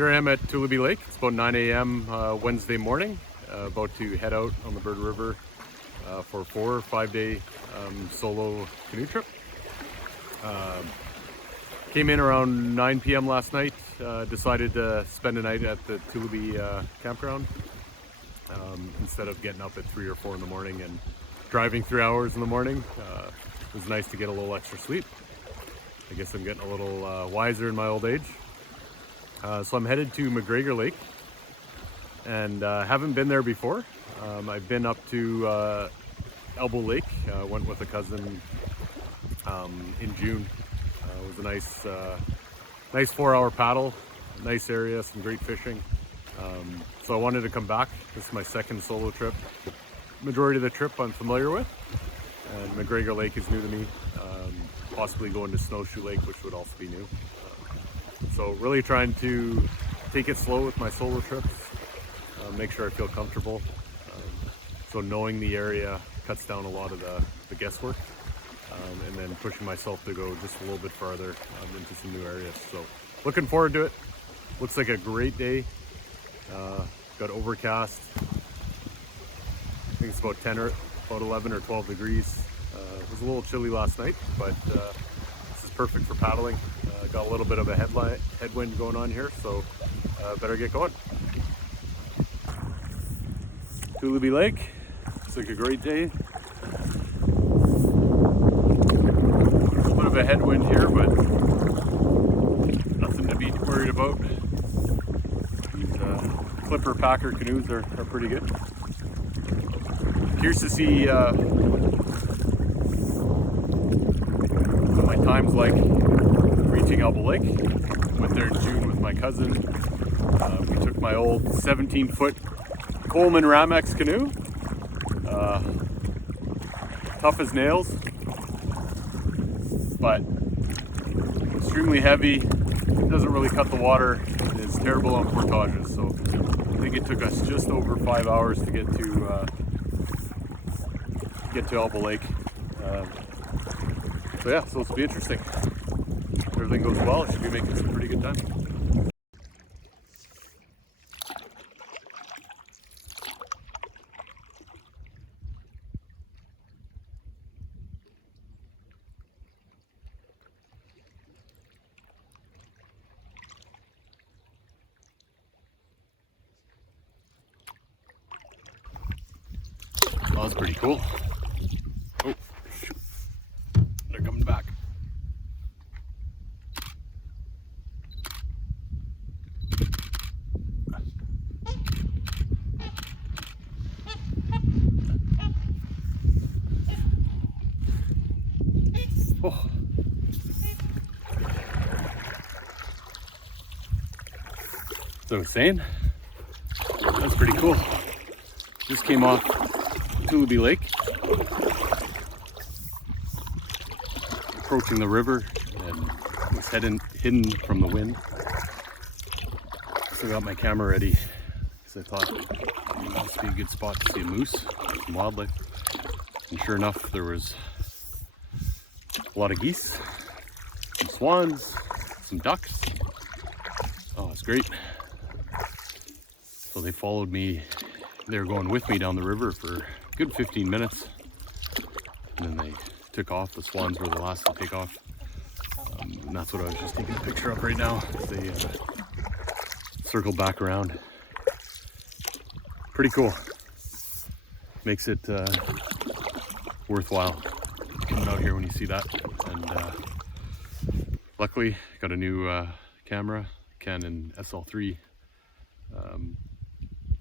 Here I am at Tulabi Lake. It's about 9 a.m. Wednesday morning. About to head out on the Bird River for a 4 or 5 day solo canoe trip. Came in around 9 p.m. last night. Decided to spend a night at the Tulabi campground instead of getting up at 3 or 4 in the morning and driving 3 hours in the morning. It was nice to get a little extra sleep. I guess I'm getting a little wiser in my old age. So I'm headed to McGregor Lake and haven't been there before. I've been up to Elbow Lake. Went with a cousin in June. It was a nice 4-hour paddle, nice area, some great fishing. So I wanted to come back. This is my second solo trip. Majority of the trip I'm familiar with, and McGregor Lake is new to me. Possibly going to Snowshoe Lake, which would also be new. So really trying to take it slow with my solo trips, make sure I feel comfortable. So knowing the area cuts down a lot of the guesswork, and then pushing myself to go just a little bit farther into some new areas. So looking forward to it. Looks like a great day. Got overcast. I think it's about 11 or 12 degrees. It was a little chilly last night, but this is perfect for paddling. Got a little bit of a headwind going on here, so better get going. Tulabi Lake, looks like a great day. A little bit of a headwind here, but nothing to be worried about. These Clipper Packer canoes are pretty good. Curious to see what my time's like reaching Elbow Lake. Went there in June with my cousin. We took my old 17-foot Coleman Ramex canoe. Tough as nails, but extremely heavy. It doesn't really cut the water. It's terrible on portages, so I think it took us just over 5 hours to get to Elbow Lake. So yeah, so it'll be interesting. If everything goes well, I should be making some pretty good time. That was pretty cool. Oh, shoot. They're coming back. Oh. So insane. That's pretty cool. Just came off Tulabi Lake, approaching the river, and was hidden from the wind. So I got my camera ready because I thought it must be a good spot to see a moose, some wildlife. And sure enough, there was a lot of geese, some swans, some ducks. Oh, it's great. So they followed me. They were going with me down the river for a good 15 minutes. And then they took off. The swans were the last to take off. And that's what I was just taking a picture of right now. They circled back around. Pretty cool. Makes it worthwhile coming out here when you see that. And luckily, got a new camera, Canon SL3,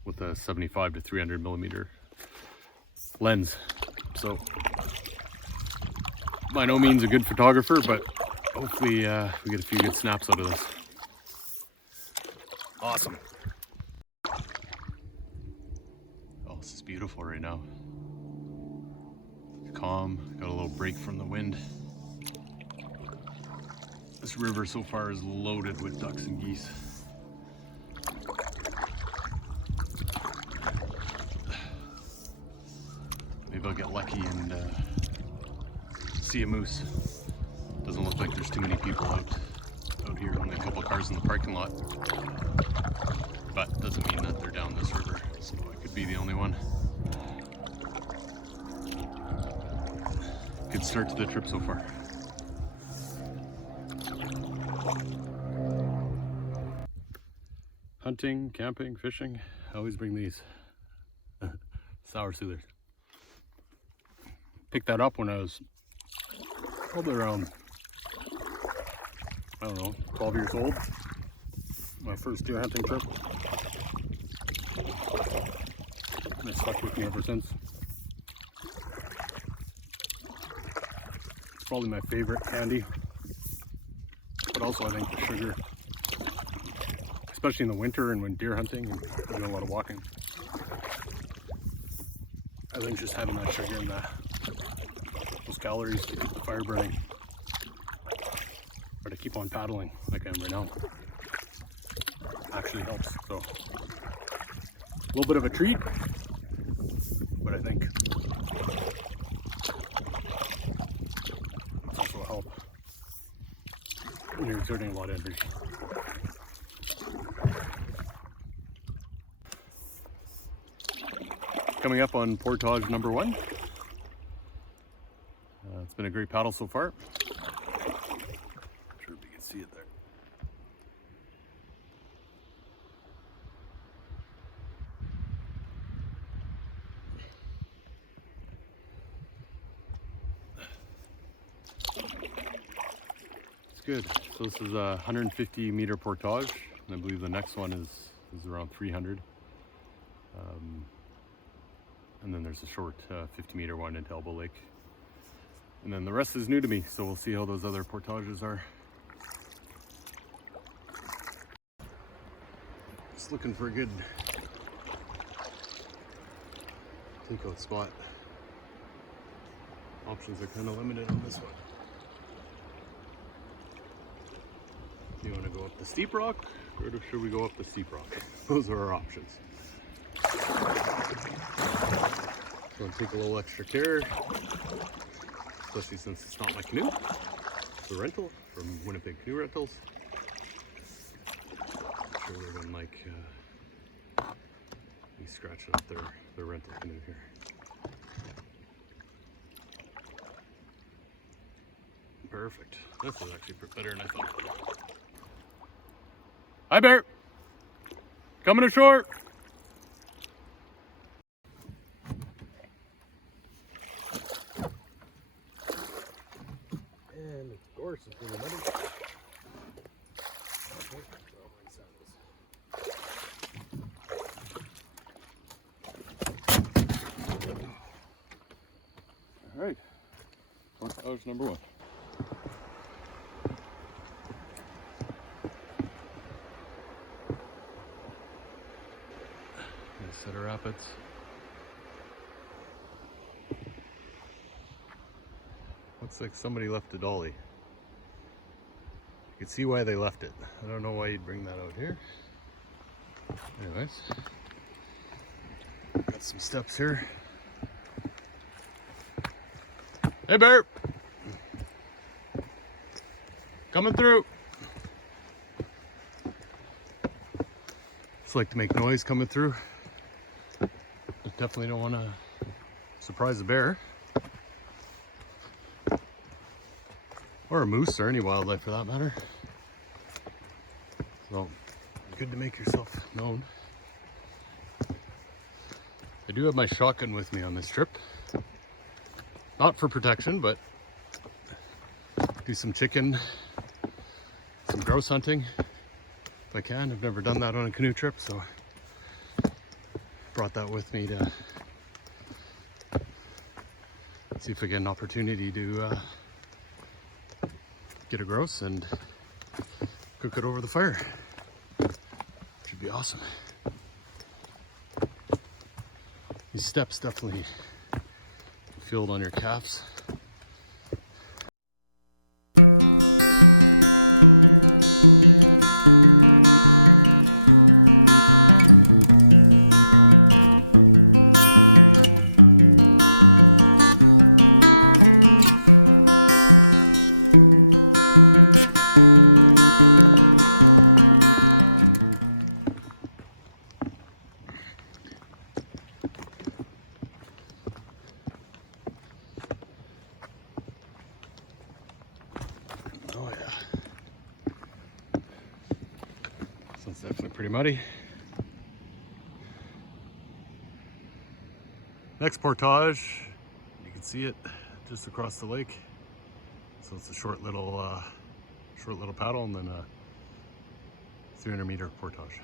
with a 75 to 300 millimeter lens. So by no means a good photographer, but hopefully we get a few good snaps out of this. Awesome. Oh, this is beautiful right now. Calm, got a little break from the wind. This river so far is loaded with ducks and geese. Maybe I'll get lucky and see a moose. Doesn't look like there's too many people out here, only a couple cars. cars in the parking lot. But doesn't mean that they're down this river, so I could be the only one. Good start to the trip so far. Hunting, camping, fishing, I always bring these sour soothers. Picked that up when I was probably around, I don't know, 12 years old. My first deer hunting trip. And it's stuck with me ever since. It's probably my favorite candy. But also I think the sugar, especially in the winter and when deer hunting and doing a lot of walking, I think just having that sugar and those calories to keep the fire burning, or to keep on paddling like I am right now, actually helps. So a little bit of a treat, but I think it's also a help when you're exerting a lot of energy. Coming up on Portage number 1. It's been a great paddle so far. Not sure if you can see it there. It's good. So this is a 150 meter portage, and I believe the next one is around 300. And then there's a short 50 meter one into Elbow Lake. And then the rest is new to me, so we'll see how those other portages are. Just looking for a good takeout spot. Options are kind of limited on this one. Do you want to go up the steep rock, or should we go up the steep rock? Those are our options. So I'll take a little extra care, especially since it's not my canoe. It's a rental from Winnipeg Canoe Rentals. I'm sure they wouldn't like me scratching up their rental canoe here. Perfect. This is actually better than I thought. Hi, Bear. Coming ashore. And of course, it's really muddy. All right, portage number 1. Cedar Rapids. Looks like somebody left a dolly. You can see why they left it. I don't know why you'd bring that out here. Anyways, got some steps here. Hey, Bear! Coming through! Just like to make noise coming through. Definitely don't want to surprise a bear. Or a moose, or any wildlife for that matter. So, good to make yourself known. I do have my shotgun with me on this trip. Not for protection, but do some chicken, some grouse hunting if I can. I've never done that on a canoe trip, so brought that with me to see if I get an opportunity to get a grouse and cook it over the fire. Should be awesome. These steps definitely feel it on your calves. one's definitely pretty muddy. Next portage, you can see it just across the lake. So it's a short little paddle and then a 300-meter portage.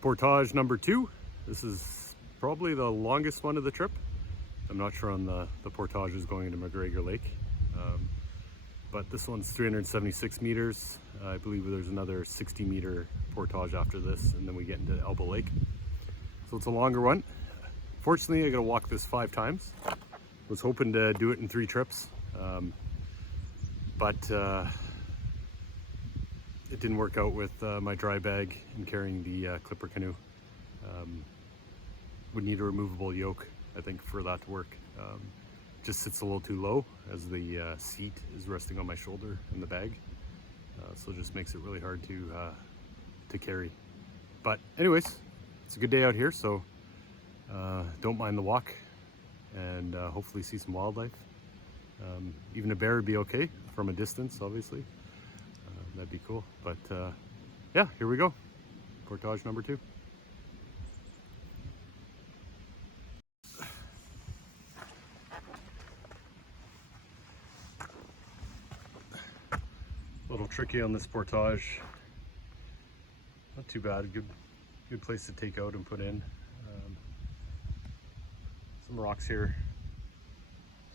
Portage number 2. This is probably the longest one of the trip. I'm not sure on the portages going into McGregor Lake. But this one's 376 meters. I believe there's another 60-meter portage after this, and then we get into Elbow Lake. So it's a longer one. Fortunately, I gotta walk this 5 times. Was hoping to do it in 3 trips, but it didn't work out with my dry bag and carrying the clipper canoe. Would need a removable yoke, I think, for that to work. Just sits a little too low as the seat is resting on my shoulder in the bag, so it just makes it really hard to carry. But anyways, it's a good day out here, so don't mind the walk, and hopefully see some wildlife. Even a bear would be okay from a distance, obviously. That'd be cool. But yeah, here we go. Portage number 2. A little tricky on this portage. Not too bad. Good place to take out and put in. Some rocks here.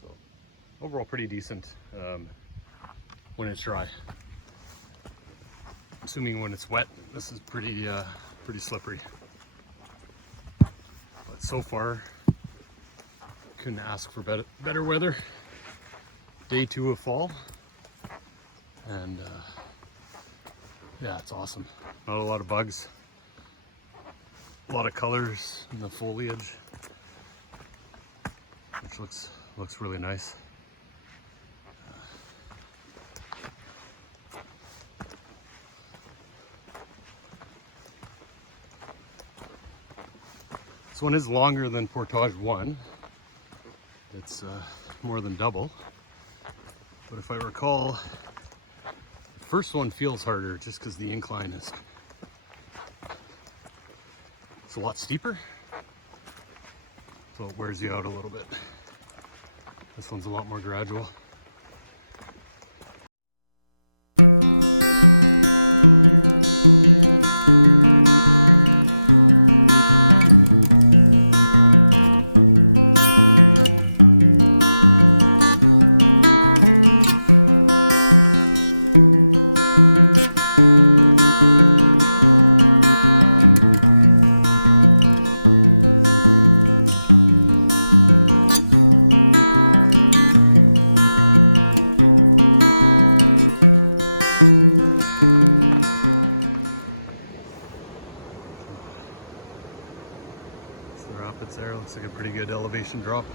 So overall pretty decent when it's dry. Assuming when it's wet, this is pretty slippery. But so far, couldn't ask for better weather. Day 2 of fall. And yeah, it's awesome. Not a lot of bugs, a lot of colors in the foliage, which looks really nice. This one is longer than Portage 1. It's more than double. But if I recall, first one feels harder just because the incline is a lot steeper, so it wears you out a little bit. This one's a lot more gradual. Rapids there, looks like a pretty good elevation drop.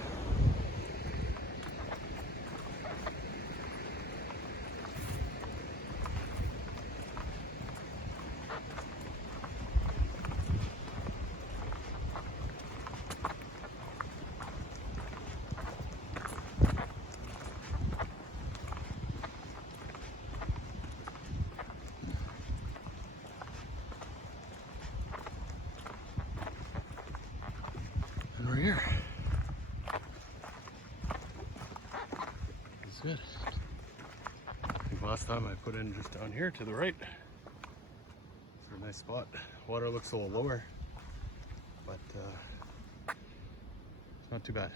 We're here. That's good. I think last time I put in just down here to the right. It's a nice spot. Water looks a little lower, but it's not too bad.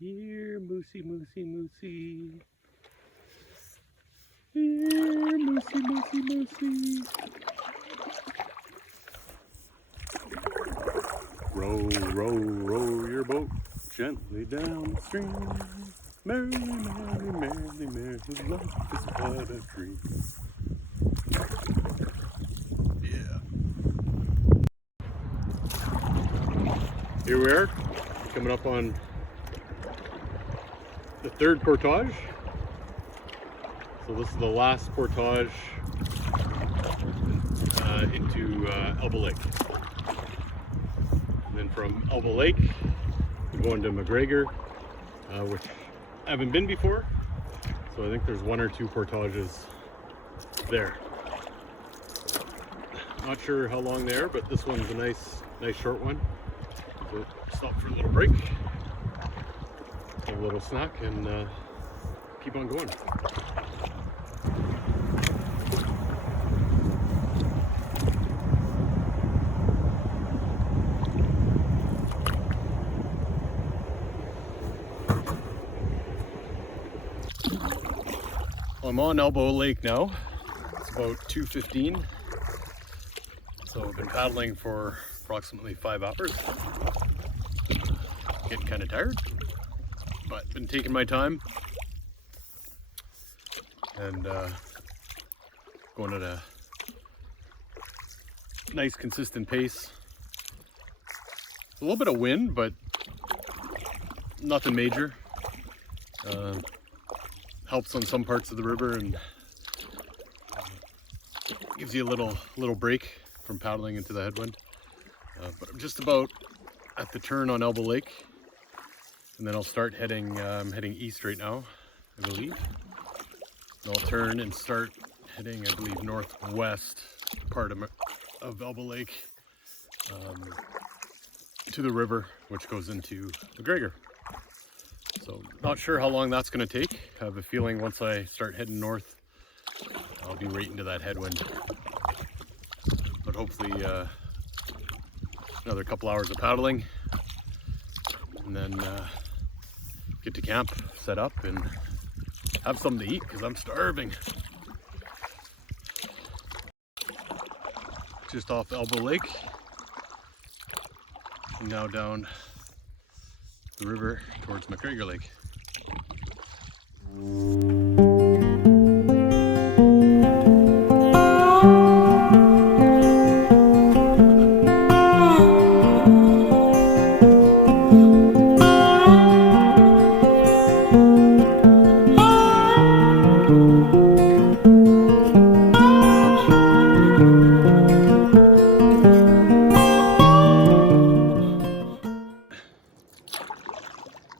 Here, moosey, moosey, moosey. Here, moosey, moosey, moosey. Row, row, row your boat gently down the stream. Merrily, merrily, merrily, merrily, life is but a dream. Yeah. Here we are, coming up on the third portage. So this is the last portage into Elbow Lake. And then from Elbow Lake, we're going to McGregor, which I haven't been before. So I think there's one or two portages there. Not sure how long they are, but this one's a nice short one. So stop for a little break, have a little snack, and keep on going. I'm on Elbow Lake now. It's about 2:15. So I've been paddling for approximately 5 hours. Getting kind of tired, but been taking my time and going at a nice consistent pace. A little bit of wind, but nothing major. Helps on some parts of the river and gives you a little break from paddling into the headwind. But I'm just about at the turn on Elbow Lake, and then I'll start heading east right now, I believe. And I'll turn and start heading, I believe, northwest part of Elbow Lake to the river, which goes into McGregor. So not sure how long that's going to take. I have a feeling once I start heading north, I'll be right into that headwind. But hopefully another couple hours of paddling, and then get to camp, set up, and have something to eat because I'm starving. Just off Elbow Lake, and now down the river towards McGregor Lake.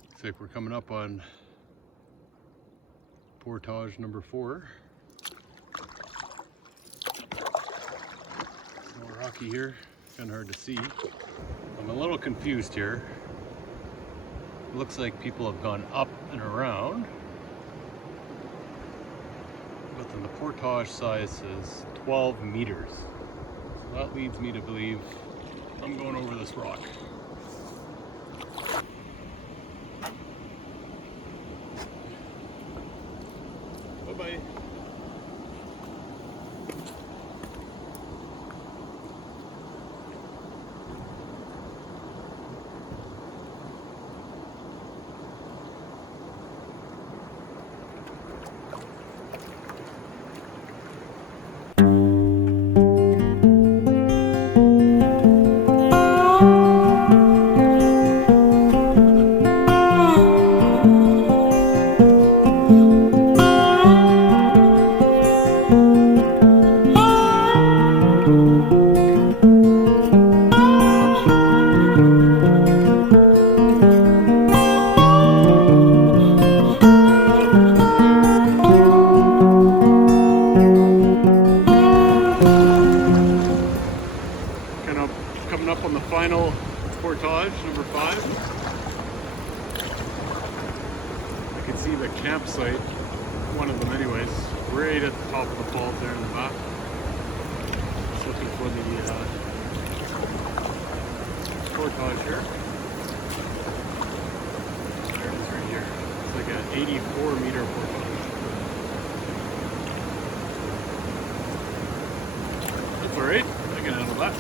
Looks like we're coming up on portage number 4. It's more rocky here, kind of hard to see. I'm a little confused here. It looks like people have gone up and around, but then the portage size is 12 meters. So that leads me to believe I'm going over this rock. Bye-bye. Coming up on the final portage, number 5. I can see the campsite, one of them anyways, right at the top of the falls there in the back. Just looking for the portage here. There it is right here. It's like an 84-meter portage. That's alright, I can handle that.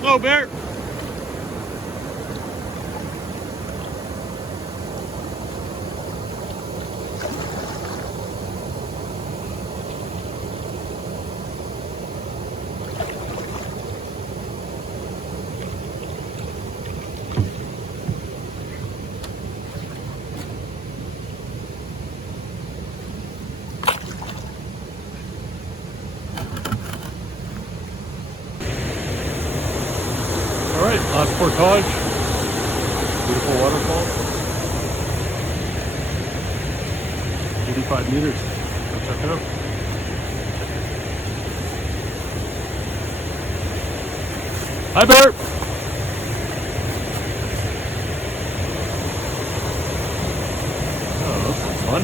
Hello, Bear. Portage. Beautiful waterfall. 85 meters. Go check it out. Hi, Bert. Oh, this looks fun.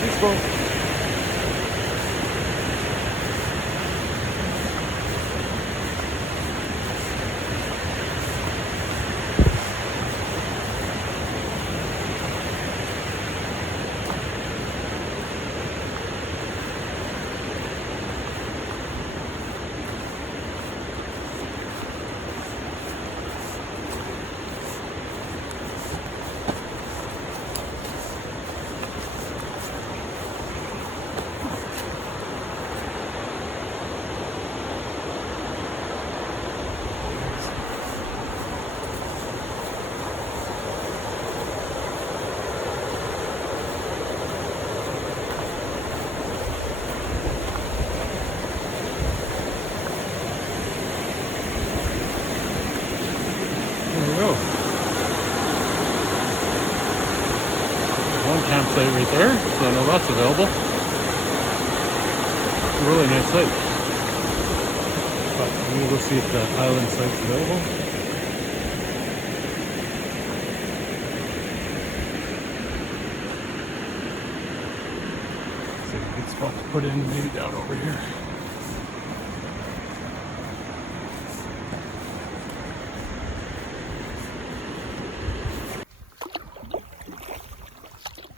Thanks, bro. One campsite right there, so I know that's available. It's a really nice site. But I'm gonna go see if the island site's available. See a good spot to put in, maybe down over here.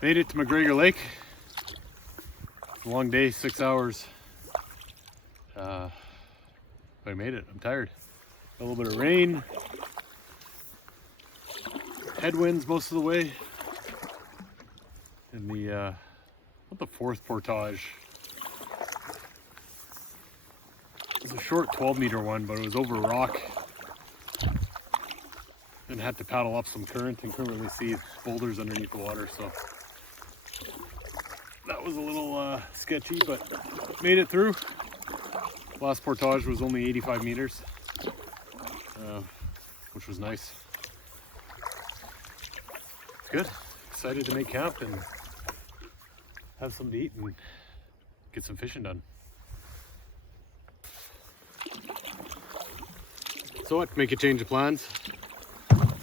Made it to McGregor Lake. Long day, 6 hours. But I made it. I'm tired. A little bit of rain. Headwinds most of the way. And the the fourth portage. It was a short 12-meter one, but it was over rock. And had to paddle up some current and couldn't really see boulders underneath the water, so that was a little sketchy, but made it through. Last portage was only 85 meters, which was nice. Good. Excited to make camp and have something to eat and get some fishing done. So what? Make a change of plans.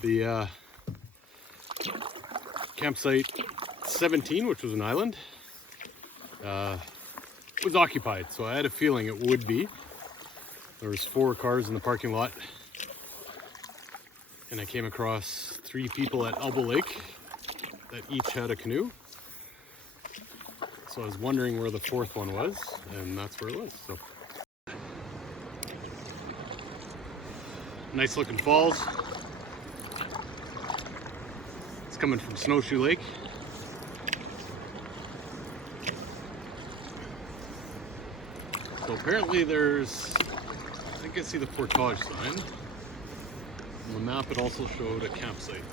The campsite 17, which was an island, was occupied, so I had a feeling it would be. There was 4 cars in the parking lot, and I came across 3 people at Elbow Lake that each had a canoe. So I was wondering where the 4th one was, and that's where it was. So nice looking falls. It's coming from Snowshoe Lake. So apparently there's, I think I see the Portage sign. On the map it also showed a campsite.